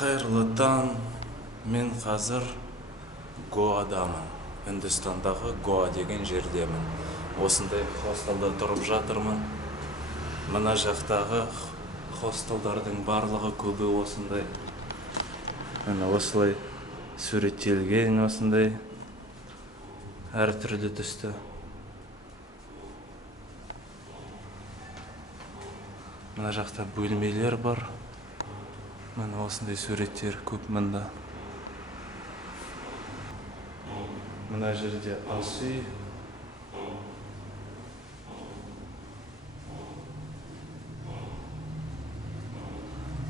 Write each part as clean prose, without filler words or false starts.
Қайырлы таң, мен қазір Гоадамын. Үндістандағы Гоа деген жердемін. Осындай хостелда тұрып жатырмын. Мына жақтағы хостелдардың барлығы көбі осындай. Мына осылай суреттелген, осындай әр түрлі түсті. Мына жақта бөлмелер бар. Мына осындай суреттер көп мында. Мына жерде ас үй.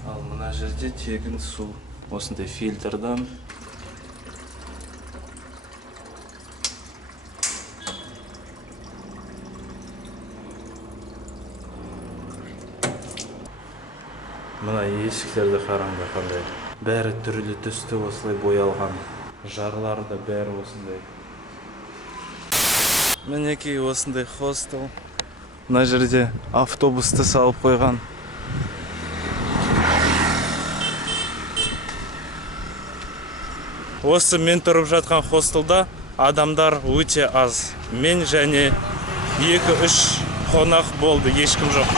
Ал мына жерде тегін су. Осындай фильтрдан. Мына есіктерді қараңдар қандай. Бәрі түрлі түсті осылай боялған. Жарлары да бәрі осындай. Мінекей осындай хостел. Мына жерде автобусты салып қойған. Осы мен тұрып жатқан хостелда адамдар өте аз. Мен және 2-3 қонақ болды, ешкім жоқ.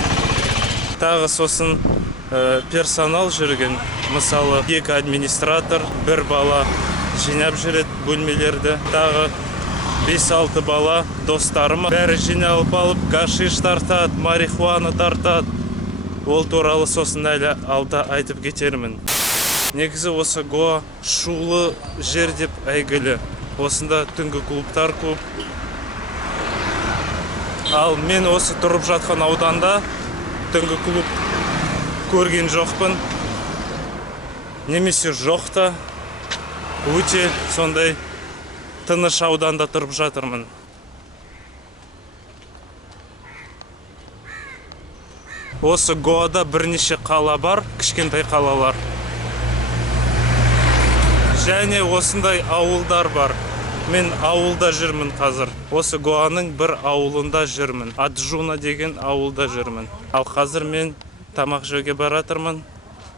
Тағы сосын персонал жүрген, мысалы 2 администратор, 1 бала жинап жүреді бөлмелерді, тағы 5-6 бала достарым бәрі жиналып алып гашиш тартады, марихуана тартады. Ол туралы сосын әлі алда айтып кетермін. Негізі осы Гоа шулы жер деп әйгілі. Осында түнгі клубтар көп. Ал мен осы тұрып жатқан ауданда түнгі клуб көрген жоқпын, немесе жоқта. Өте сондай тыныш ауданда тұрып жатырмын. Осы Гоада бірнеше қала бар, кішкентай қалалар. Және осындай ауылдар бар. Мен ауылда жүрмін қазір. Осы Гоаның бір ауылында жүрмін. Аджуна деген ауылда жүрмін. Ал қазір мен тамақ жеуге баратырмын.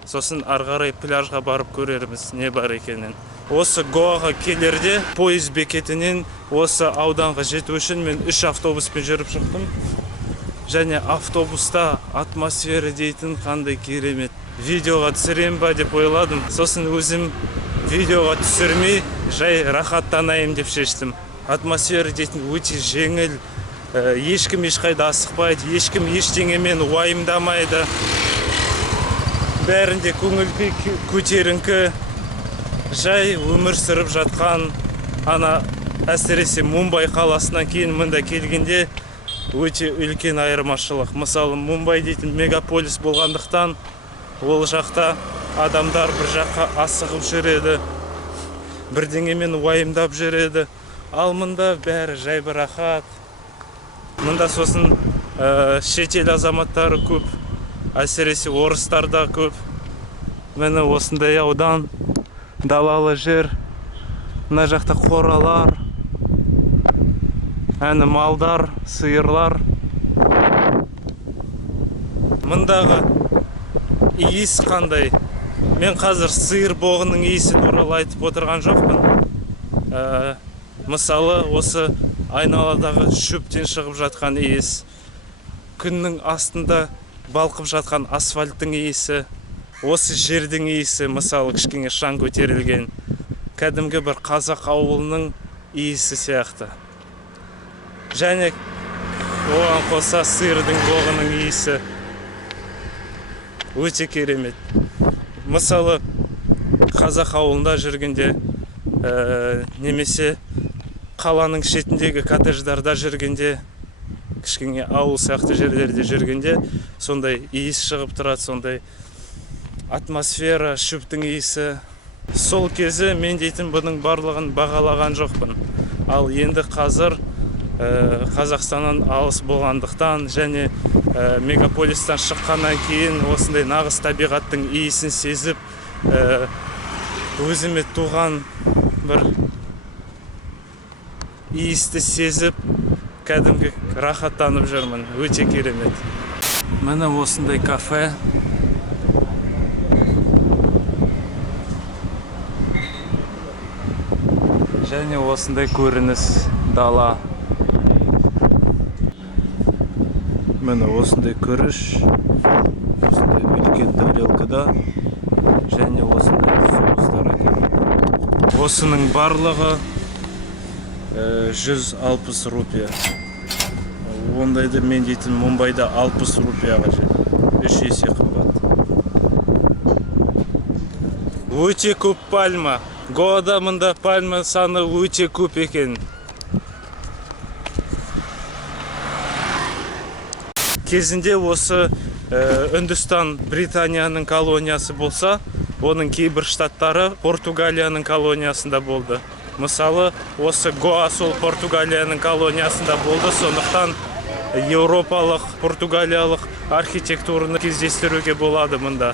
Сосын арғарай пляжға барып көрерміз, не бар екенін. Осы Гоаға келерде пойыз бекетінен осы ауданға жету үшін мен 3 автобуспен жүріп шықтым. Және автобуста атмосфера дейтін қандай керемет. Видеоға түсірем ба деп ойладым. Сосын өзім видеоға түсірмей, жай рахаттанайым деп шештім. Атмосфера дейтін өте жеңіл. Ешкім ешқайда асықпайды, ешкім ештеңемен уайымдамайды. Бәрінде көңіл-күй көтеріңкі, жай өмір сүріп жатқан. Ана әсіресе Мумбай қаласынан кейін мында келгенде өте үлкен айырмашылық. Мысалы, Мумбай дейтін мегаполис болғандықтан, ол жақта адамдар бір жаққа асығып жүреді, бірдеңемен уайымдап жүреді. Ал мында бәрі жай бір рахат. Мында сосын шетел азаматтары көп, әсіресе орыстар да көп. Мені осындай аудан, далалы жер. Мына жақта қоралар, әні малдар, сиырлар. Мындағы иіс қандай. Мен қазір сиыр боғының иісі туралы айтып отырған жоқпын. Мысалы, осы айналадағы шөптен шығып жатқан иіс, күннің астында балқып жатқан асфальттың иісі, осы жердің иісі, мысалы, кішкене шаң көтерілген, кәдімгі бір қазақ ауылының иісі сияқты. Және оған қоса сиырдың боғының иісі өте керемет. Мысалы, қазақ ауылында жүргенде, немесе қаланың шетіндегі коттедждарда жүргенде, кішкене ауыл сияқты жерлерде жүргенде, сондай иіс шығып тұрады, сондай атмосфера, шөптің иісі. Сол кезі мен дейтін бұның барлығын бағалаған жоқпын. Ал енді қазір Қазақстаннан алыс болғандықтан және мегаполистан шыққаннан кейін осындай нағыз табиғаттың иісін сезіп, өзіме туған бір иісті сезіп, кәдімгі рахаттанып жүрмін. Өте керемет. Міне осындай кафе. Және осындай көрініс дала. Міне осындай көріш, осындай үлкен тарелкада, және осындай соғыстар екен. Осының барлығы 160 рупия. Ондайды мен дейтін Мумбайда 60 рупияға жет. 3 есе қымбат. Өте көп пальма. Гоада мында пальма саны өте көп екен. Кезінде осы Үндістан Британияның колониясы болса, оның кейбір штаттары Португалияның колониясында болды. Мысалы, осы Гоа сол Португалияның колониясында болды, сондықтан еуропалық, португалиялық архитектураны кездестіруге болады мұнда.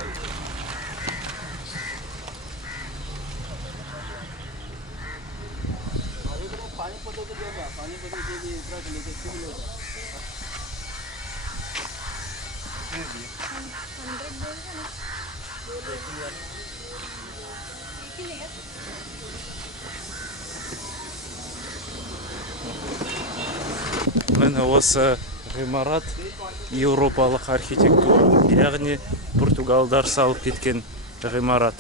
Міне осы ғимарат еуропалық архитектура, яғни португалдар салып кеткен ғимарат.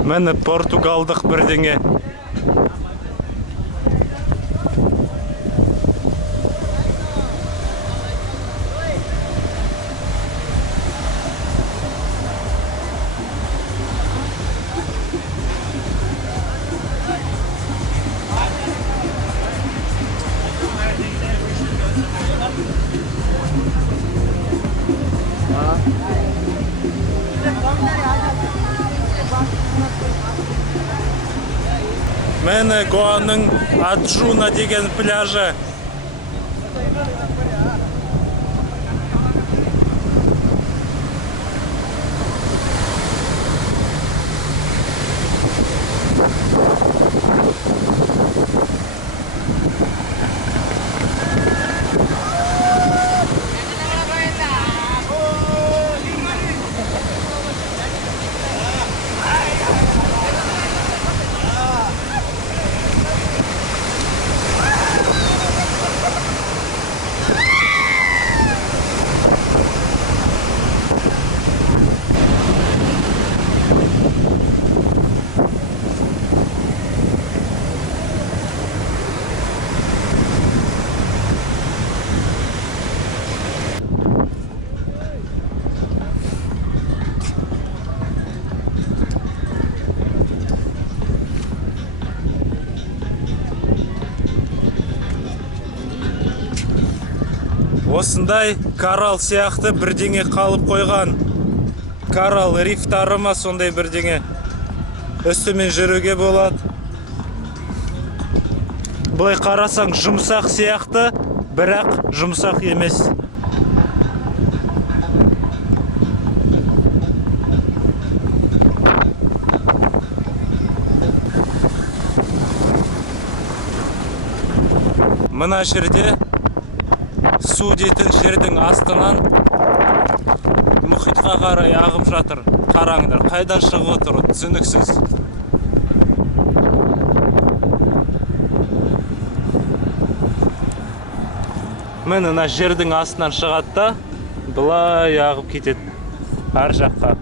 Міне португалдық бірдеңе. Мені Гоаның Аджуна деген пляжы. Осындай коралл сияқты бірдеңе қалып қойған. Коралл рифтары ма сондай бірдеңе. Үстімен жүруге болады. Бұлай қарасаң жұмсақ сияқты, бірақ жұмсақ емес. Мына жерде су дейтін жердің астынан мұхитқа қарай ағып жатыр. Қараңдар, қайдан шығып отыр, түсініксіз. Мына жердің астынан шығады да, былай ағып кетеді ар жаққа.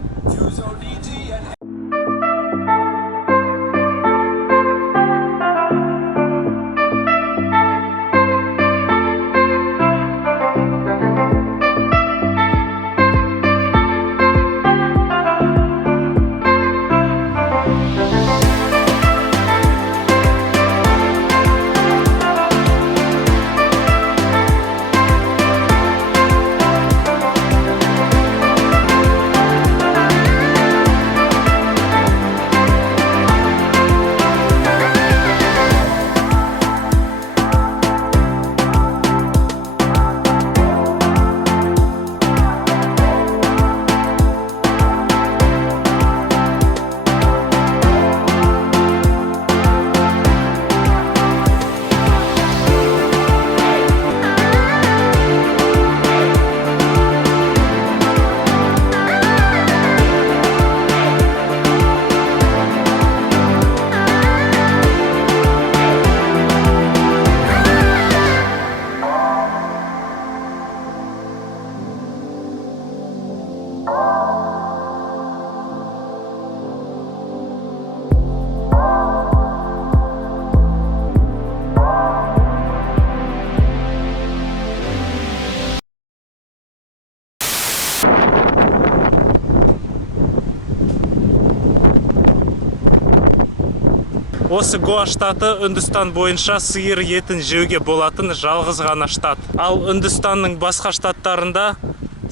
Осы Гоа штаты Үндістан бойынша сиыр етін жеуге болатын жалғыз ғана штат. Ал Үндістанның басқа штаттарында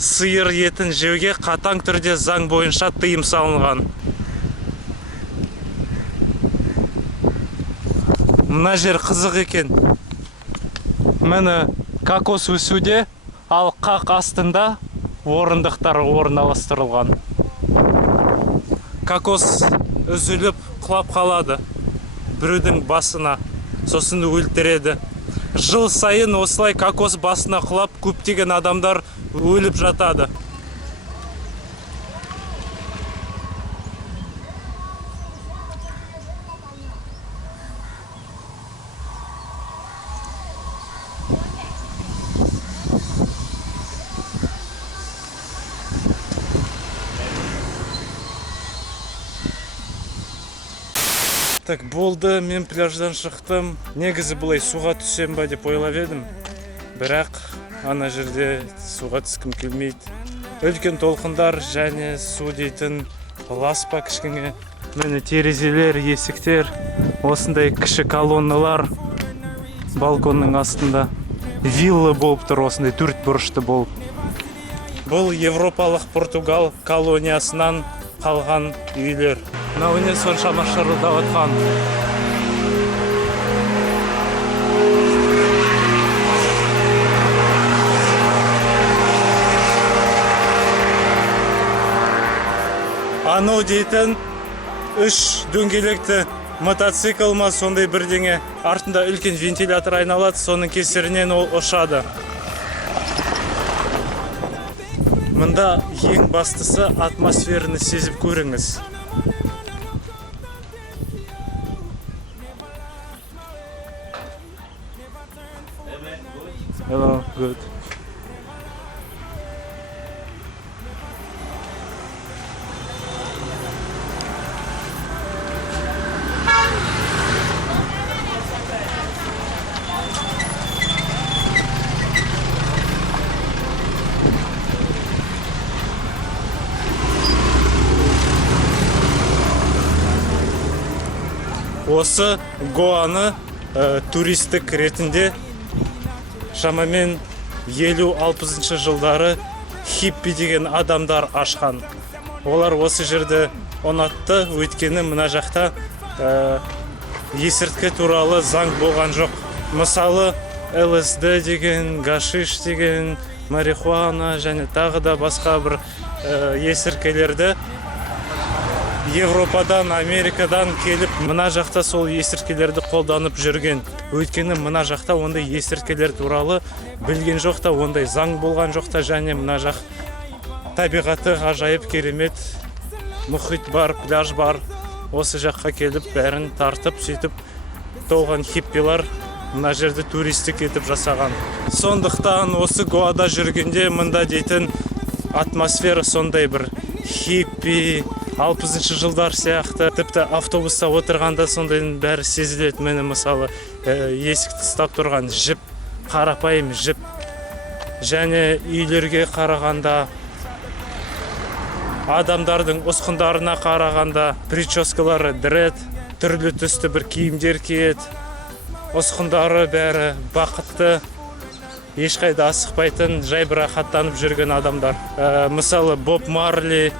сиыр етін жеуге қатаң түрде заң бойынша тыйым салынған. Мына жер қызық екен. Міне кокос өсуде, ал қақ астында орындықтар орналастырылған. Кокос үзіліп құлап қалады біреудің басына, сосын өлтіреді. Жыл сайын осылай кокос басына құлап көптеген адамдар өліп жатады. Так, болды, мен пляждан шықтым. Негізі бұлай суға түсем ба деп ойлап едім. Бірақ ана жерде суға түскім келмейді. Үлкен толқындар және су дейтін лас па кішкене. Міне терезелер, есіктер, осындай кіші колонналар балконның астында. Вилла болып тұр, осындай төрт бұрышты болып. Бұл Европалық Португал колониясынан қалған үйлер. Мынауіне соншама шырылдап отқан. Анау дейтін үш дөңгелекті мотоцикл ма сондай бірдеңе. Артында үлкен вентилятор айналады, соның кесірінен ол ұшады. Мында ең бастысы атмосфераны сезіп көріңіз. Hello, good. Осы Гоаны туристік ретінде шамамен 50-60 жылдары хиппи деген адамдар ашқан. Олар осы жерді ұнатты, өйткені мына жақта есірткі туралы заң болған жоқ. Мысалы, ЛСД деген, гашиш деген, марихуана және тағы да басқа бір есірткілерді Европадан, Америкадан келіп, мына жақта сол есірткілерді қолданып жүрген. Өйткені мына жақта ондай есірткілер туралы білген жоқ та, ондай заң болған жоқ та, және мына жақ табиғаты ғажайып керемет, мұхит бар, пляж бар. Осы жаққа келіп, бәрін тартып, сөйтіп толған хиппилар мына жерді туристік етіп жасаған. Сондықтан осы Гоада жүргенде мында дейтін атмосфера сондай бір хиппи, 60 жылдар сияқты. Тіпті автобуста отырғанда сондайдың бәрі сезіледі. Мені мысалы есікті ұстап тұрған жіп, қарапайым жіп. Және үйлерге қарағанда, адамдардың ұсқындарына қарағанда, прическалары дред, түрлі түсті бір киімдер киеді. Ұсқындары бәрі бақытты, ешқайда асықпайтын, жай бір рахаттанып жүрген адамдар. Мысалы Боб Марли,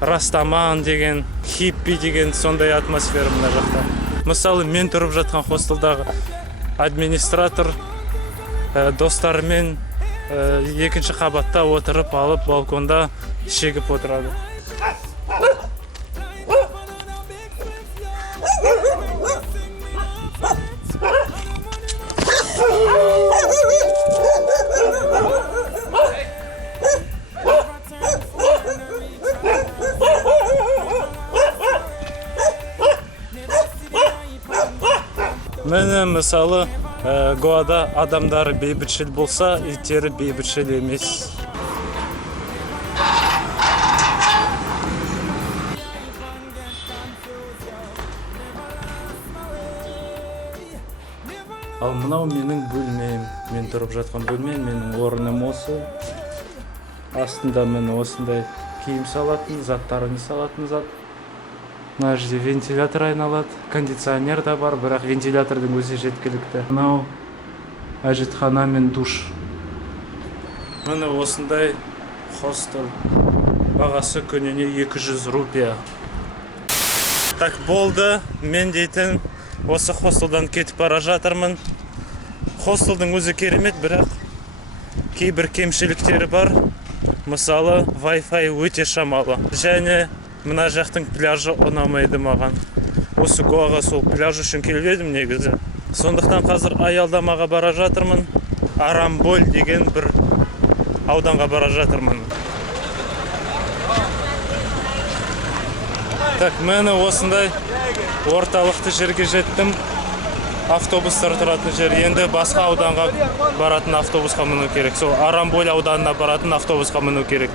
Растаман деген, хиппи деген сондай атмосфера мына жақта. Мысалы, мен тұрып жатқан хостелдағы администратор достарымен екінші қабатта отырып алып балконда шегіп отырады. Міне мысалы Гоада адамдары бейбітшіл болса, иттері бейбітшіл емес. Ал мынау менің бөлмем, мен тұрып жатқан бөлмем, менің орным осы. Астында мені осындай киім салатын, заттарыны салатын зат. мына жерде вентилятор айналады, кондиционер да бар, бірақ вентилятордың өзі жеткілікті. Мынау әжетхана мен душ. Міне осындай хостел. Бағасы күніне 200 рупия. Так болды, мен дейтін осы хостелдан кетіп бара жатырмын. Хостелдің өзі керемет, бірақ кейбір кемшіліктері бар. Мысалы, Wi-Fi өте шамалы. Және мына жақтың пляжы ұнамайды маған. Осы Гоаға сол пляж үшін келіп едім негізі. Сондықтан қазір аялдамаға бара жатырмын. Арамболь деген бір ауданға бара жатырмын. Так, мені осындай орталықты жерге жеттім. Автобустар тұратын жер. Енді басқа ауданға баратын автобусқа міну керек. Сол Арамболь ауданына баратын автобусқа міну керек.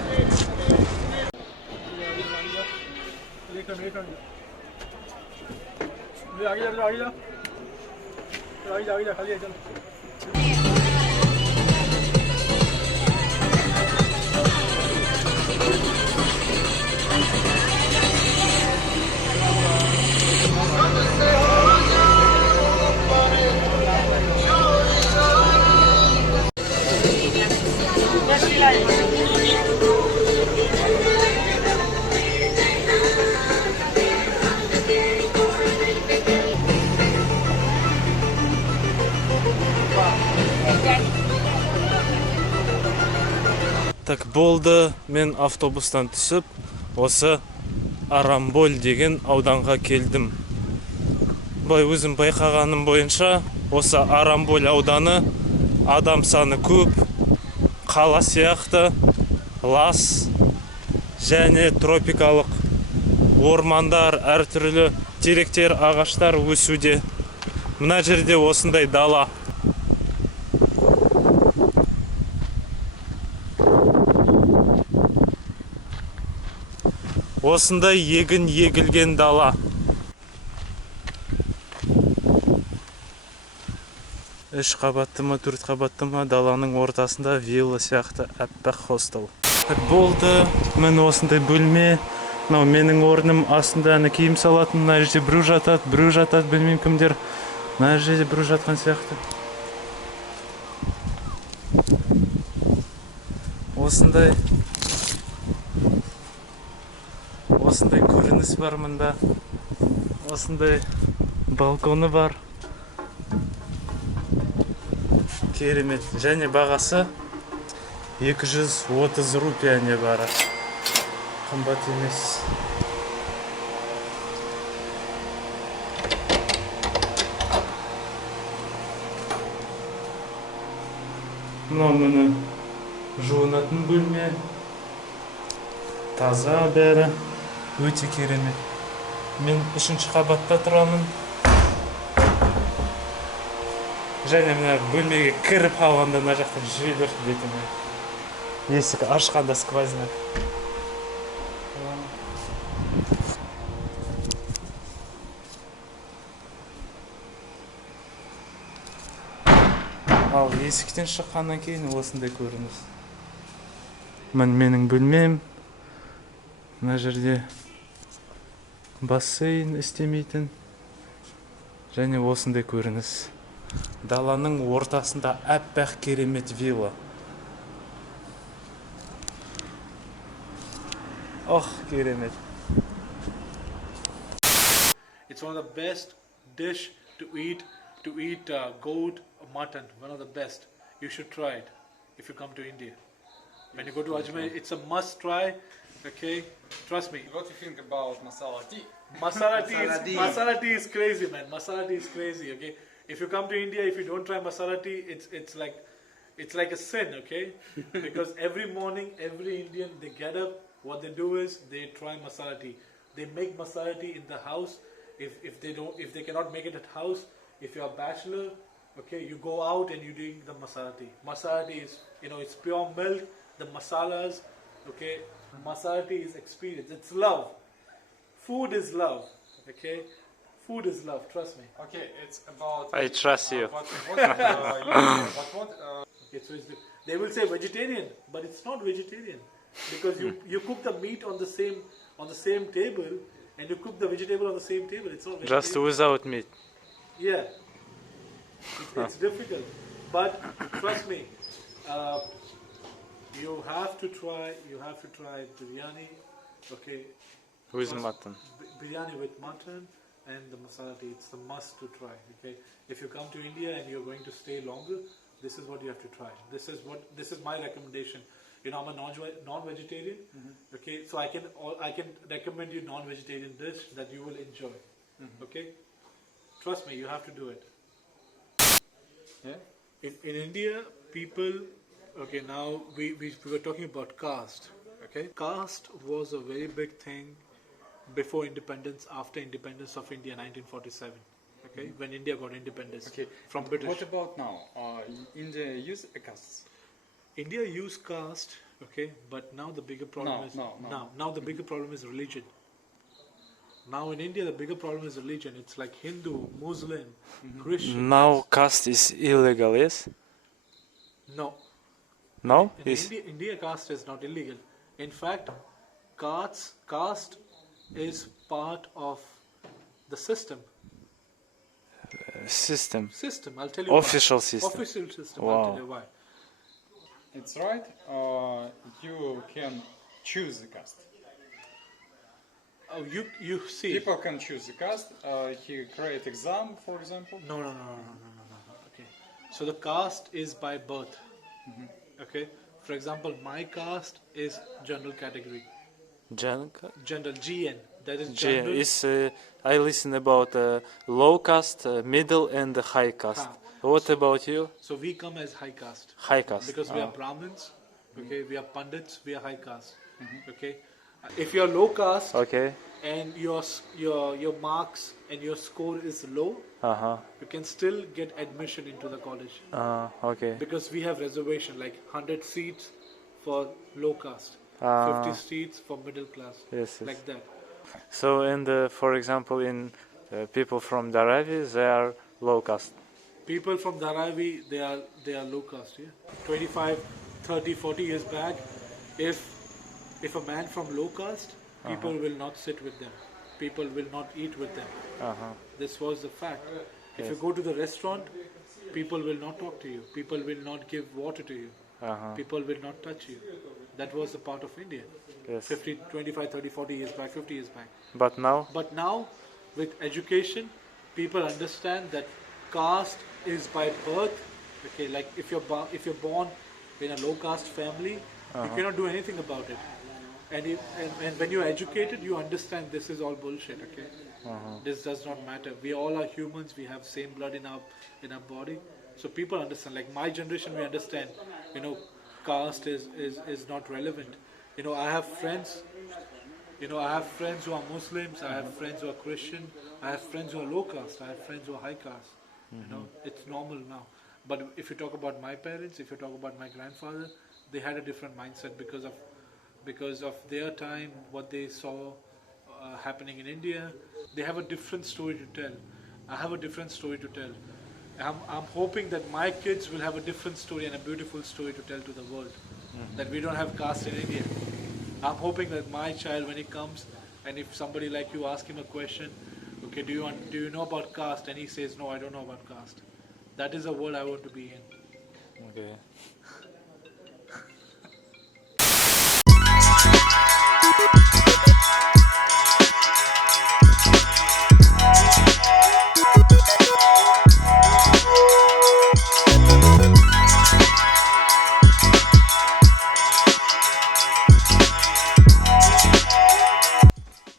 Так болды, мен автобустан түсіп, осы Арамболь деген ауданға келдім. Бай өзім байқағаным бойынша, осы Арамболь ауданы адам саны көп, қала сияқты, лас және тропикалық ормандар, әртүрлі теректер, ағаштар өсуде. Мына жерде осындай дала. Осындай егін егілген дала. Үш қабатты ма, 4 қабатты ма, даланың ортасында вилла сияқты әппақ хостел. Болды, мен осындай бөлме. Мынау менің орным, астында ана киім салатын, мына жерде біреу жатады, білмеймін кімдер. Мына жерде біреу жатқан сияқты. Осындай көрініс бар мұнда. Осындай балконы бар. Керемет. Және бағасы 230 рупия не бары. Қымбат емес. Мынау мені жуынатын бөлме. Таза бәрі. Өте керемет. Мен 3-ші қабатта тұрамын. Және мына бөлмеге кіріп қалғанда мына жақтан жібер бетіме. Есік ашқанда сквозняк. Ал есіктен шыққаннан кейін осындай көрініс. Менің бөлмем. Мына жерде бассейн істемейтін. Және осындай көрініс. Даланың ортасында әппақ керемет вилла. Ох, керемет. It's one of the best dish to eat goat or mutton. One of the best. You should try it if you come to India. When you go to Ajmer, it's a must try. Okay, trust me. What do you think about masala tea? Masala tea is crazy, man. Masala tea is crazy. Okay, if you come to India, if you don't try masala tea, it's like a sin. Okay, because every morning, every Indian, they get up. What they do is they try masala tea. They make masala tea in the house. If they cannot make it at house, if you are a bachelor, okay, you go out and you drink the masala tea. Masala tea is, it's pure milk. The masalas, okay. Masala tea is experience. It's love. Food is love. Okay, food is love. Trust me. Okay, it's about. I trust you. Okay, so they will say vegetarian, but it's not vegetarian because you cook the meat on the same table, and you cook the vegetable on the same table. It's all Just vegetable. without meat. Yeah, it's difficult, but trust me, you have to try. You have to try biryani. Okay, With Trust- mutton. biryani with mutton and the masala tea. It's the must to try. Okay, if you come to India and you're going to stay longer, this is what you have to try. This is my recommendation. You know, I'm a non-vegetarian. Okay, so I can recommend you non-vegetarian dish that you will enjoy. Okay, trust me, you have to do it. Yeah. In India, people, okay, now we were talking about caste. Okay, caste was a very big thing before independence, after independence of India, 1947. Okay, when India got independence Okay. from British. What about now? India use a caste. India used caste, okay, but now the bigger problem now the bigger problem is religion. Now in India, the bigger problem is religion. It's like Hindu, Muslim, Christian. Now caste is illegal, yes? No, No? in Is India, caste is not illegal. In fact, caste is part of the system. system. I'll tell you why. Official system. Official system. Wow. I'll tell you why. It's right. You can choose the caste. Oh, you see. People can choose the caste. He create exam, for example. No. Okay. So the caste is by birth. Okay. For example, my caste is general category. General GN. That is general. Is I listen about low caste, middle, and high caste. What about you? So we come as high caste. High caste. Because we are Brahmins. Okay. We are Pandits. We are high caste. Okay. If you are low caste Okay. and your marks and your score is low, you can still get admission into the college. Okay. Because we have reservation, like 100 seats for low caste, 50 seats for middle class, Yes. like that. So, and for example, in people from Dharavi, they are low caste. People from Dharavi, they are low caste. Yeah, 25, 30, 40 years back, if a man from low caste, people will not sit with them. People will not eat with them. This was the fact. If you go to the restaurant, people will not talk to you. People will not give water to you. People will not touch you. That was the part of India. Yes. 50, 25, 30, 40 years back, 50 years back. But now? But now, with education, people understand that caste is by birth. Okay, like if you're born in a low caste family, you cannot do anything about it. And when you're educated, you understand this is all bullshit. Okay, this does not matter. We all are humans. We have same blood in our body. So people understand. Like my generation, we understand. You know, caste is not relevant. You know, I have friends. You know, I have friends who are Muslims. I have friends who are Christian. I have friends who are low caste. I have friends who are high caste. You know, it's normal now. But if you talk about my parents, if you talk about my grandfather, they had a different mindset because of their time, what they saw happening in India. They have a different story to tell. I have a different story to tell. I'm hoping that my kids will have a different story and a beautiful story to tell to the world. That we don't have caste in India. I'm hoping that my child, when he comes, and if somebody like you ask him a question, okay, do you know about caste? And he says, no, I don't know about caste. That is a world I want to be in. Okay.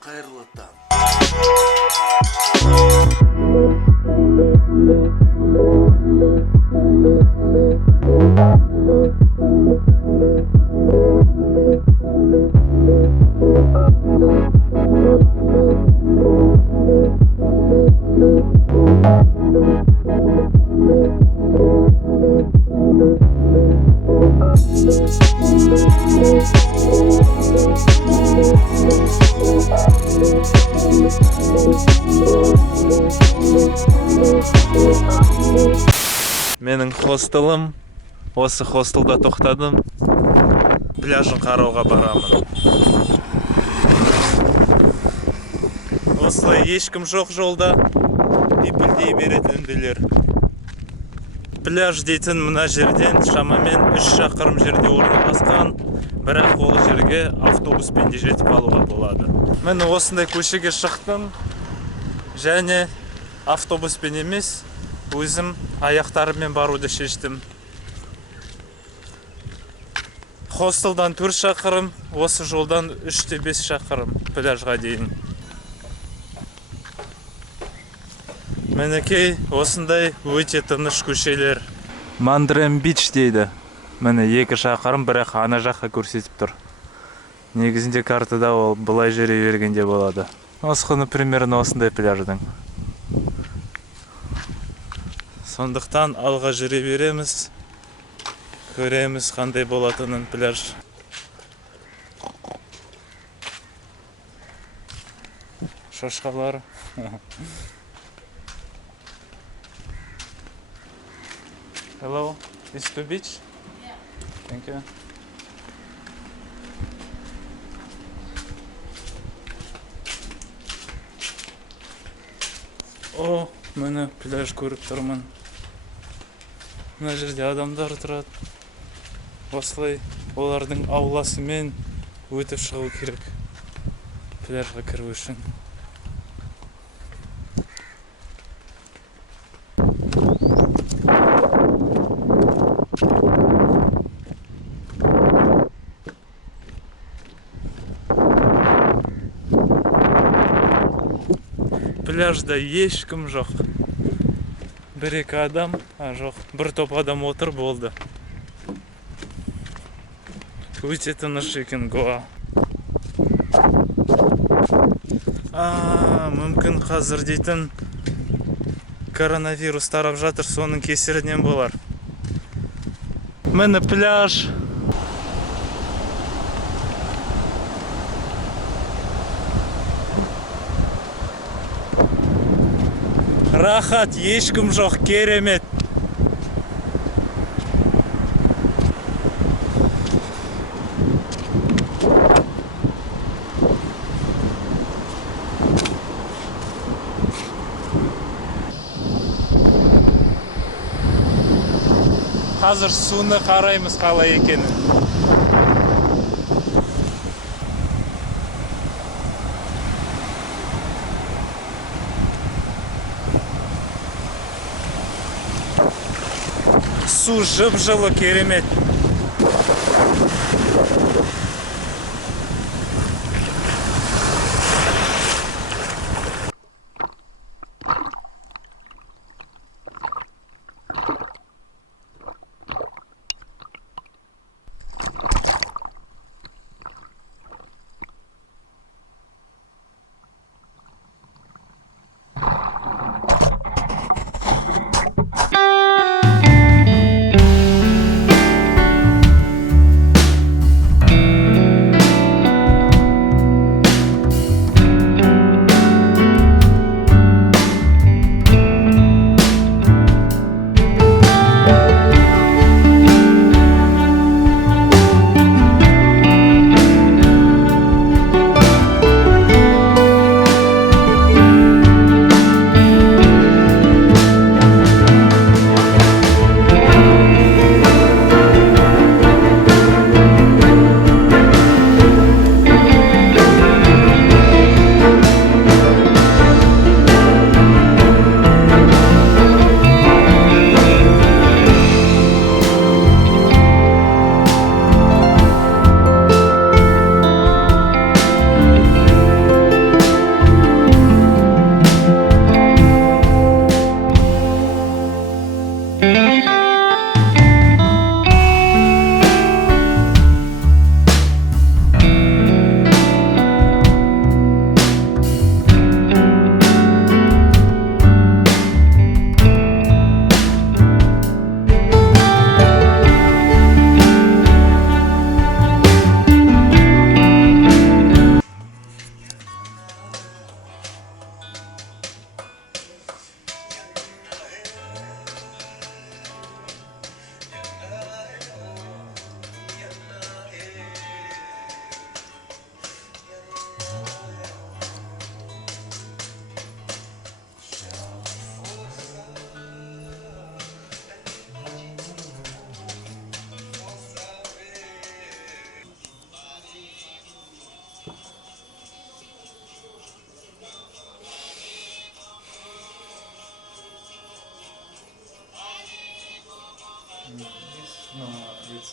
Қайырлы таң. Менің хостелым, осы хостелда тоқтадым. Пляжын қарауға барамын. осылай ешкім жоқ жолда лепілдей беретінділер. Пляж дейтін мына жерден шамамен 3 шақырым жерде орналасқан, бірақ ол жерге автобуспен де жетіп қалуға болады. Мен осындай көшеге шықтым, және автобуспен емес, өзім аяқтарыммен баруды шештім. Хостелдан 4 шақырым, осы жолдан 3-5 шақырым пляжға дейін. Мінекей осындай өте тыныш көшелер. Мандрем Бич дейді. Міне 2 шақырым, бірақ ана жаққа көрсетіп тұр. Негізінде картада ол былай жүре бергенде болады. Осыны примерно осындай пляждың. Сондықтан алға жүре береміз. Көреміз қандай болатынын пляж. Шошқалар. Hello, is to beach? Yeah. Thank you. О, мені пляж көріп тұрмын. Мына жерде адамдар тұрады. Осылай олардың ауласымен өтіп шығу керек пляжға кіру үшін. Пляжда ешкім жоқ. 1-2 адам, жоқ, бір топ адам отыр болды. Өте тыныш екен Гоа. Мүмкін қазір дейтін коронавирус тарап жатыр, соның кесірінен болар. Міне пляж. Рахат, ешкім жоқ, керемет. Қазір суны қараймыз қалай екенін. Су жып-жылы, керемет. No, it's...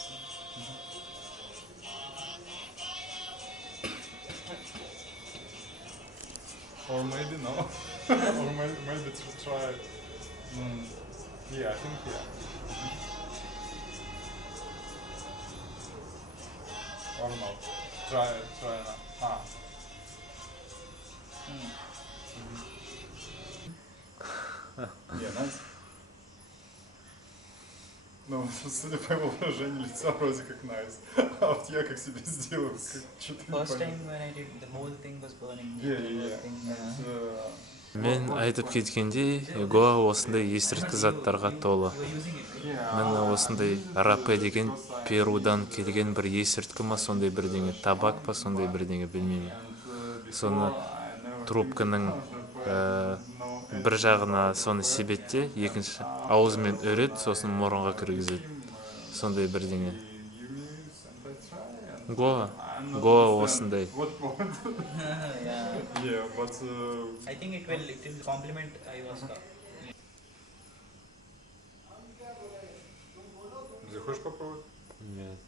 Or maybe no. Or maybe to try. Yeah, I think yeah. Or no. Try now. Ah. Yeah, nice. Ну, судя по его выражению лица, вроде как nice. А вот я как себе сделал, как что-то не First понял. time when I did, the whole thing was burning. Yeah, The yeah, whole yeah. thing, Мен айтып кеткендей, Гоа осындай есірткі заттарға толы. You were using it, right? Міне осындай рапе деген Перудан келген бір есірткі ма сондай бірдеңе, табак па сондай бірдеңе білмеймін. Соны трубканың бір жағына соны себетте, екінші аузымен үрет, сосын мұрынға кіргізеді. Сондай бірдеңе. Гоа осындай. Yeah. Yeah, but... I think it will complement ayahuasca. Захочешь попробовать? Нет.